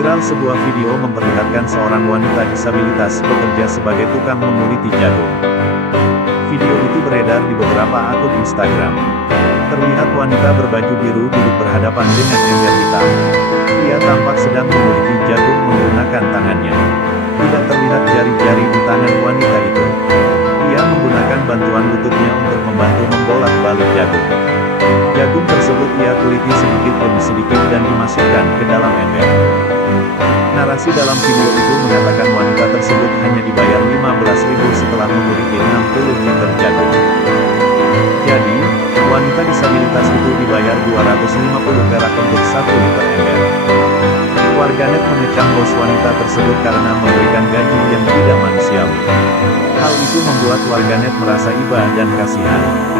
Viral sebuah video memperlihatkan seorang wanita disabilitas bekerja sebagai tukang menguliti jagung. Video itu beredar di beberapa akun Instagram. Terlihat wanita berbaju biru duduk berhadapan dengan ember hitam. Ia tampak sedang menguliti jagung menggunakan tangannya. Tidak terlihat jari-jari di tangan wanita itu. Ia menggunakan bantuan lututnya untuk membantu membolak-balik jagung. Jagung tersebut ia kuliti sedikit demi sedikit dan dimasukkan ke dalam ember. Narasi dalam video itu mengatakan wanita tersebut hanya dibayar 15.000 setelah menguliti 60 liter jagung. Jadi, wanita disabilitas itu dibayar 250 perak untuk 1 liter ember. Warganet mengecam bos wanita tersebut karena memberikan gaji yang tidak manusiawi. Hal itu membuat warganet merasa iba dan kasihan.